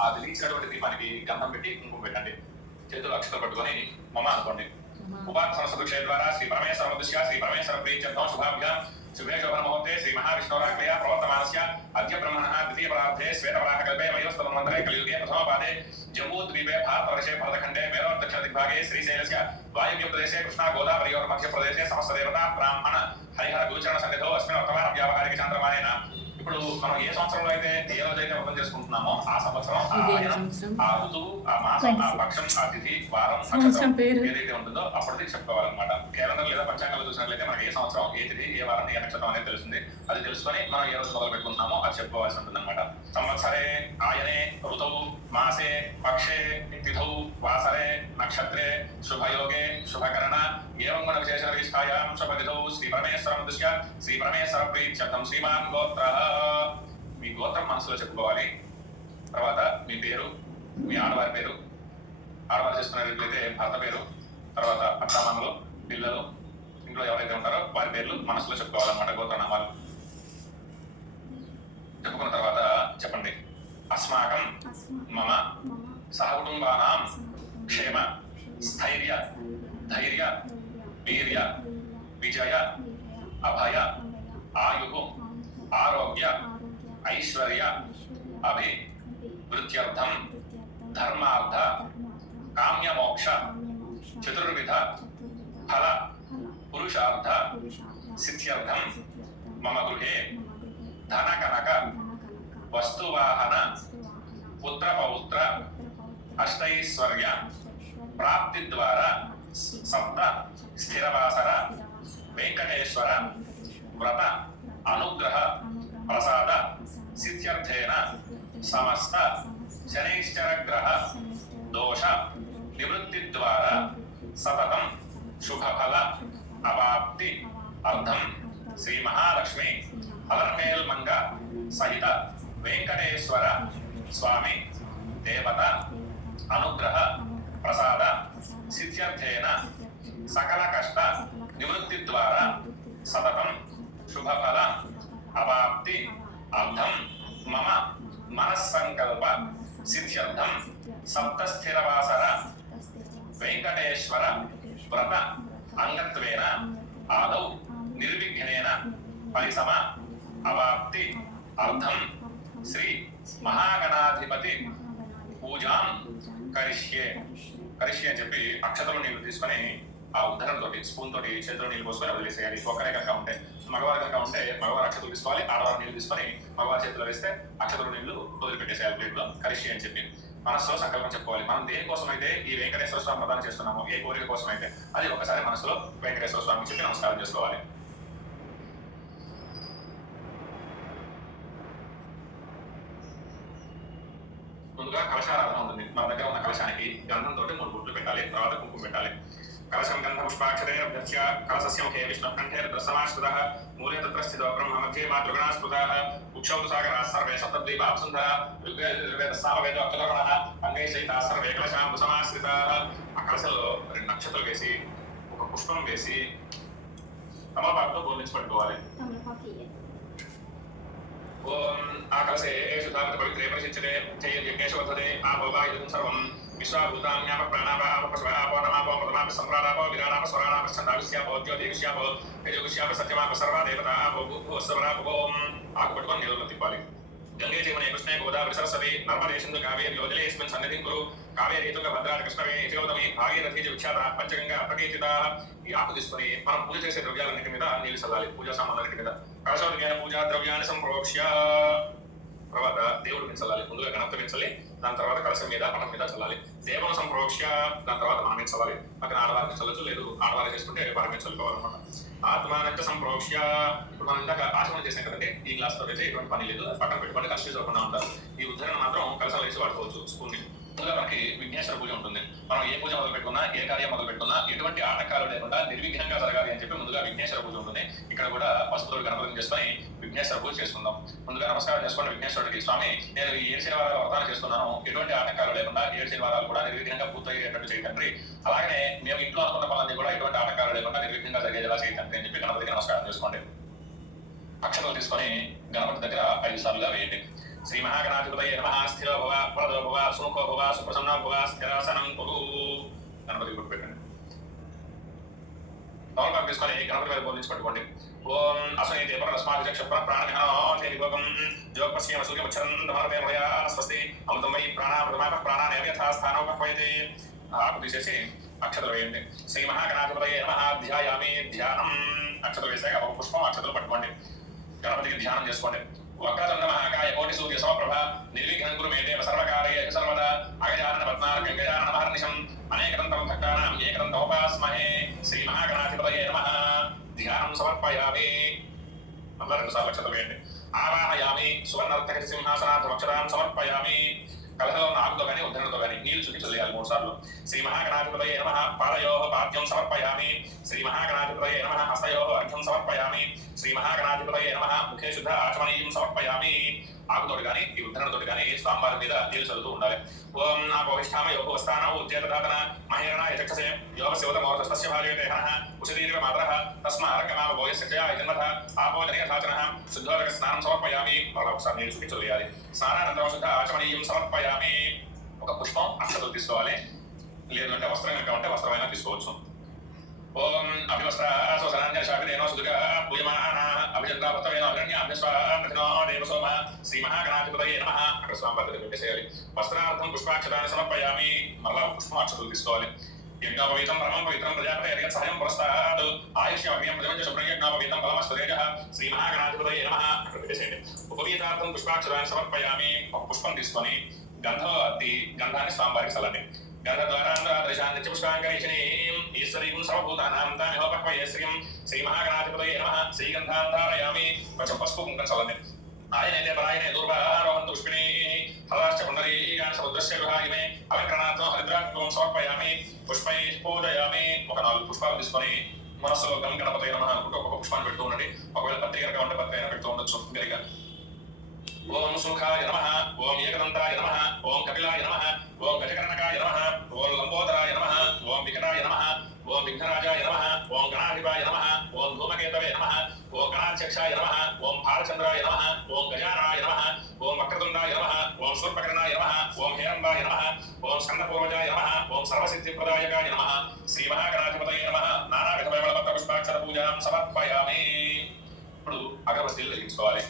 ఆ వెలిగించినటువంటి దీపానికి గంధం పెట్టి కుంకుమ పెట్టండి చేతులు అక్షతలు పట్టుకొని మమ అనుకోండి ఉపాసన సదుక్షయ ద్వారా శ్రీ పరమేశ్వర ఉద్దేశ్య శ్రీ పరమేశ్వర ప్రీత్యర్థం శుభాభ్యాం శుభే శోభన ముహూర్తే శ్రీ మహావిష్ణురాజ్ఞయ ప్రవర్తమానస్య అద్య బ్రహ్మణः ద్వితీయ పరార్థే శ్వేతవరాహకల్పే వయోస్తమంతరే కలియుగే ప్రథమపాదే జంబూద్వీపే భారతవర్షే భరతఖండే మేరోర్ దక్షిణ దిగ్భాగే శ్రీశైలస్య వాయువ్య ప్రదేశే కృష్ణా గోదావరియోర్ మధ్య ప్రదేశే సమస్త దేవతా బ్రాహ్మణ హరిహర గురుచరణ సన్నిధో అస్మిన్ వర్తమాన వ్యావహారిక చంద్రమానేన ఇప్పుడు మనం ఏ సంవత్సరంలో అయితే ఏ రోజైతే వ్రతం చేసుకుంటున్నామో ఆ సంవత్సరం ఆ ఋతువు ఆ మాసం ఆ పక్షం ఆ తిథి వారం నక్షత్రం. ఏదైతే ఉంటుందో అప్పటిది చెప్పుకోవాలన్నమాట. కేలెండర్ లేదా పంచాంగాలు చూసినట్లయితే మనకి ఏ సంవత్సరం ఏ తిథి ఏ వారం ఏ నక్షత్రం అనేది తెలుస్తుంది. అది తెలుసుకొని మనం ఏ రోజు మొదలు పెట్టుకుంటున్నామో అది చెప్పుకోవాల్సి ఉంటుంది అనమాట సంవత్సరే ఆయనే ఋతువు మాసే పక్షే తిథౌ వాసరే నక్షత్రే శుభయోగే శుభకరణ ఏవం గుణ విశేష విష్టాయాం శ్రీ పరమేశ్వరం దృశ్య శ్రీ పరమేశ్వర ప్రీత్యర్థం శ్రీమాన్ గోత్ర. మీ గోత్రం మనసులో చెప్పుకోవాలి. తర్వాత మీ పేరు మీ ఆడవారి పేరు ఆడవారు చేసుకున్నట్లయితే భర్త పేరు తర్వాత అత్తమామలు పిల్లలు ఇంట్లో ఎవరైతే ఉంటారో వారి పేర్లు మనసులో చెప్పుకోవాలన్నమాట గోత్రనామాలు. చెప్పుకున్న తర్వాత చెప్పండి. అస్మాకం మమ సహకుటుంబానాం स्थैर्य, धैर्य, वीर्य, विजय, अभय, आयु, आरोग्य, ऐश्वर्य, अभि वृत्थम धर्मार्थ काम्य मोक्ष चतुर्विध, फल, पुरुषार्थ सिद्ध्यर्थम मम गृहे धन कनक वस्तुवाहन पुत्र पौत्र अष्टैश्वर्य ప్రాప్తి ద్వారా సప్త స్థిరవాసర వెంకటేశ్వర వ్రత అనుగ్రహ ప్రసాద సిద్ధ్యర్థేన సమస్త శనైశ్చర గ్రహ దోష నివృత్తి ద్వారా సతతం శుభఫల అవాప్తి అర్థం శ్రీ మహాలక్ష్మి అలర్మేల్మంగ సహిత వెంకటేశ్వర స్వామి దేవత అనుగ్రహ ప్రసాద సిద్ధ్యర్థేన సకల కష్ట నివృత్తి ద్వారా సతతం. శుభఫల అవాప్తి అర్థం మమ మనస్సంకల్ప సిద్ధ్యర్థం సప్తస్థిరవాసర వెంకటేశ్వర వ్రత అంగత్వేన ఆదౌ నిర్విఘ్నేన పరిసమ అవాప్తి అర్థం శ్రీ మహాగణాధిపతి పూజాం కరిష్యే కరిష్యే అని చెప్పి అక్షతలో నీళ్ళు తీసుకొని ఆ ఉద్దరం తోటి స్పూన్ తోటి చేతిలో నీళ్ళు పోసుకొని వదిలేసేయాలి. ఒక్కరే కనుక ఉంటే మగవారు కనుక ఉంటే మగవారు అక్షతలు తీసుకోవాలి ఆడవారు నీళ్ళు తీసుకొని మగవారి చేతిలో వేస్తే అక్షతలు నీళ్ళు వదిలిపెట్టేసేయాలి ప్లేట్లో. కరిష్యే అని చెప్పి మనసులో సంకల్పం చెప్పుకోవాలి. మనం దేనికోసం అయితే ఈ వెంకటేశ్వర స్వామి ప్రదానం చేస్తున్నామో ఏ కోరిక కోసం అయితే అది ఒకసారి మనసులో వెంకటేశ్వర స్వామికి చెప్పి నమస్కారం చేసుకోవాలి. ముందుగా కలశారాధన ఉంటుంది మన దగ్గర ఉన్న కలశానికి గంధం తోటి మూడు బొట్లు పెట్టాలి తర్వాత కుంకుమ పెట్టాలి. కలశం గంధ పుష్పాక్షరే అభ్యర్చ్య కలశస్య ముఖే విష్ణు కంఠే రుద్రసమాశ్రిత మూలే తత్ర స్థిత బ్రహ్మ మధ్యే మాతృగణా స్మృత ఉక్షౌ సాగరా సర్వే సప్తద్వీప అప్సుంధర ఋగ్వేద సామవేద అక్షరగణ అంగై సహిత సర్వే కలశాంబు సమాశ్రిత ఆ కలశంలో రెండు నక్షత్రాలు వేసి ఒక పుష్పం వేసి తమలపాకుతో బోధించి పట్టుకోవాలి. ఓం ఆకాశే ఏషు ధావత పవిత్రే పరిశిచ్చతే జయ యజ్ఞేశ వర్ధతే ఆపో వాయుం సర్వం విశ్వాభూతాన్యాప ప్రాణాపాప పశువాపో నమాపో ప్రథమాప సంప్రాణాపో విరాణాప స్వరాణాప ఛందావిశ్యాపో జ్యోతిష్యాపో యజుగుష్యాప సత్యమాప సర్వా దేవత ఆపో భూస్వరాపో ఓం ఆకు పట్టుకొని నీళ్ళు తిప్పాలి గంగే జీవనే కృష్ణే గోదావరి సరస్వతి నర్మదే సింధు కావేరి యోజలేస్మిన్ సన్నిధిం కురు. కావేరి తుంగ భద్రాట కృష్ణవే యజోదమి భాగీరథి విఖ్యాత పంచగంగా అప్రకీర్తిత ఈ ఆకు తీసుకుని మనం పూజ చేసే ద్రవ్యాలన్నిటి మీద నీళ్ళు చల్లాలి పూజా సామాన్లన్నిటి మీద. కలశోద్యాన పూజా ద్రవ్యాన్ని సంప్రోక్ష్య. తర్వాత దేవుడు మీద చల్లాలి ముందుగా గణపతి పెంచాలి దాని తర్వాత కలశం మీద పటం మీద చల్లాలి. దేవన సంప్రోక్ష దాని తర్వాత మనం మీద చల్లాలి పక్కన ఆడవారికి చల్లచ్చు లేదు ఆడవారు చేసుకుంటే వారి మీద చల్లుకోవాలన్నమాట ఆత్మానంత సంప్రోక్ష. ఇప్పుడు మనం ఇందాక ఆచరణ చేసాం కదండి ఈ గ్లాస్తో అయితే ఎటువంటి పని లేదు పక్కన పెట్టుబడి కష్టం అవ్వకుండా ఉంటారు ఈ ఉద్ధరణ మాత్రం కలసం వేసి వాడుకోవచ్చు స్పూన్ని ముందుగా మనకి విఘ్నేశ్వర పూజ ఉంటుంది. మనం ఏ పూజ మొదలు పెట్టుకున్నా ఏ కార్యం మొదలు పెట్టుకున్నా ఎటువంటి ఆటంకాలు లేకుండా నిర్విఘ్నంగా జరగాలి అని చెప్పి ముందుగా విఘ్నేశ్వర పూజ ఉంటుంది. ఇక్కడ కూడా పసుపుతో గణపతిని చేసుకొని విఘ్నేశ్వర పూజ చేసుకుందాం. ముందుగా నమస్కారం చేసుకోండి విఘ్నేశ్వరుడికి స్వామి నేను ఈ ఏడు శనివారాలు వ్రతాలు చేస్తున్నాను. ఎటువంటి ఆటంకాలు లేకుండా ఏడు శనివారాలు కూడా నిర్విఘ్నంగా పూర్తయ్యేటట్టు చేయతండ్రి అలాగే మేము ఇంట్లో అనుకున్న పనులన్నీ కూడా ఎటువంటి ఆటంకాలు లేకుండా నిర్విఘ్నంగా జరిగేలా చేయతండ్రి అని చెప్పి గణపతికి నమస్కారం చేసుకోండి. అక్షతలు తీసుకొని గణపతి దగ్గర ఐదు సార్లుగా వేయండి. శ్రీ మహాగణాధిపతి నమ స్థిర భవ వరదో భవ సుముఖో భవ సుప్రసన్న భవ స్థిరాసనం కురు గణపతి గుర్తుపెట్టండి. పెట్టండి తమలపాకు తీసుకొని గణపతి మీద బోధించి పట్టుకోండి ఓం అశ్వని దేవ రస్మాభిజ క్షప్ర ప్రాణమిహనోతి భోగం యోగపశ్యేమ సూర్యముచ్చరం ధమరతే మయా స్వస్తి అమృతం వై ప్రాణామృతమాప ప్రాణాన్ని యథా స్థానోపహ్వయతే ఆకు తీసేసి అక్షతలు వేయండి శ్రీ మహాగణాధిపతయే నమ ధ్యాయామి ధ్యానం అక్షతలు వేసాక ఒక పుష్పం అక్షతలు పట్టుకోండి గణపతికి ధ్యానం చేసుకోండి వక్రతుండ మహాకాయ కోటి సూర్య సమప్రభ నిర్విఘ్నం కురు మే దేవ సర్వకార్య సర్వదా అగజానన పద్మార్గం గజానన మహర్నిశం అనేకదంతం భక్తానాం ఏకదంతం ఉపాస్మహే శ్రీ మహాగణాధిపతయే నమః. ధ్యానం సమర్పయామి. మళ్ళా రెండు సార్లు అక్షతలు వేయండి ఆవాహయామి సువర్ణర్తక సింహాసనాథమక్షరాం సమర్పయామి. కలహలో నాలుగుతో కానీ ఉద్ధరణతో కానీ నీళ్ళు చుట్టి చదివేయాలి మూడు సార్లు. శ్రీ మహాగణాధిపతయే నమ. పాదయో పాద్యం సమర్పయామి. శ్రీ మహాగణాధిపతయే నమ. హస్తయో అర్ఘ్యం సమర్పయామి. శ్రీ మహాగణాధిపతయే నమ. ముఖే శుద్ధ ఆచమనీయం సమర్పయామి. ఆకుతోటి కానీ ఈ ఉద్ధరణతోటి కానీ స్వామివారి మీద నీళ్ళు చదువుతూ ఉండాలి. ఓం యోగ యోగవస్థాన ఉద్యేతదాతన మహేరణ చక్షసే యోగ శివత మోహతస్తస్య భార్యతే హనః ఉషదీర్ఘ మాతరః తస్మ అరకమావ భోయస్య చ జన్మత ఆపో జనయథాచనః శుద్ధోదక స్నానం సమర్పయామి. మరలా ఒకసారి నీళ్ళు చుట్టి చదివేయాలి స్నానానంతరం శుద్ధ ఆచమనీయం సమర్పయామి. ఒక పుష్పం అక్షతలు తీసుకోవాలి. లేదంటే వస్త్రం కనుక ఉంటే వస్త్రమైనా తీసుకోవచ్చు. ఓం అభివస్త్ర సనాన్య శాఖనేనో సుదుగా పూయమాన అభిజంతాపత్రమేనో అరణ్య అభ్యస్వానో దేవసోమ శ్రీ మహాగణాధిపతయే నమః అక్కడ స్వామి పెట్టేసేయాలి. వస్త్రార్థం పుష్పాక్షతాన్ని సమర్పయామి. మరలా పుష్పం తీసుకోవాలి. యజ్ఞోపవీతం పరమం పవిత్రం ప్రజాపతి అరిగత్ సహాయం పురస్తాద్. ఆయుష్య అగ్నియం ప్రజమంచ శుభ్రం యజ్ఞోపవీతం పరమస్వరేజ శ్రీ మహాగణాధిపతయే నమః అక్కడ పెట్టేసేయండి. ఉపవీతార్థం పుష్పాక్షతాన్ని సమర్పయామి. పుష్పం తీసుకొని గంధం అద్ది గంధాన్ని స్వామివారికి చల్లండి గంధద్వారాంధ్రాదృశాన్ని ఈశ్వరీం సర్వభూతానాం తామిహోపహ్వయే శ్రీం శ్రీ నమః శ్రీగంధాం ధారయామి కొంచెం పసుపు కుంకం చల్లండి ఆయనైతే పరాయణే దుర్వారోహం దుష్పిణీ హలాశ్చ పుండరీగాని సముద్రస్య విహాయిమే అలంకరణార్థం హరిద్రాత్మం సమర్పయామి పుష్పై పూజయామి ఒక నాలుగు పుష్పాలు తీసుకొని మనస్సులో గం గణపతి నమః అనుకుంటూ ఒక్కొక్క పుష్పాన్ని పెడుతూ ఉండండి। ఒకవేళ పత్రిక కనుక ఉంటే పత్రిక అయినా పెడుతూ ఉండొచ్చు. ఓం సుఖాయ నమ। ఓం ఏకదంతాయ నమ। ఓం ఓం భారచంద్రాయ నమః ఓం గజానాయ నమః ఓం వక్రతుండాయ నమః ఓం శూర్పకర్ణాయ నమః ఓం హేరంబాయ నమః ఓం స్కందపూర్వజాయ నమః ఓం సర్వసిద్ధిప్రదాయకాయ నమః శ్రీ మహాగణాధిపతయ నమః నానా విధ పత్ర పుష్పాక్షర పూజాం సమర్పయామి. ఇప్పుడు అగరబస్తీలు వెలిగించుకోవాలి.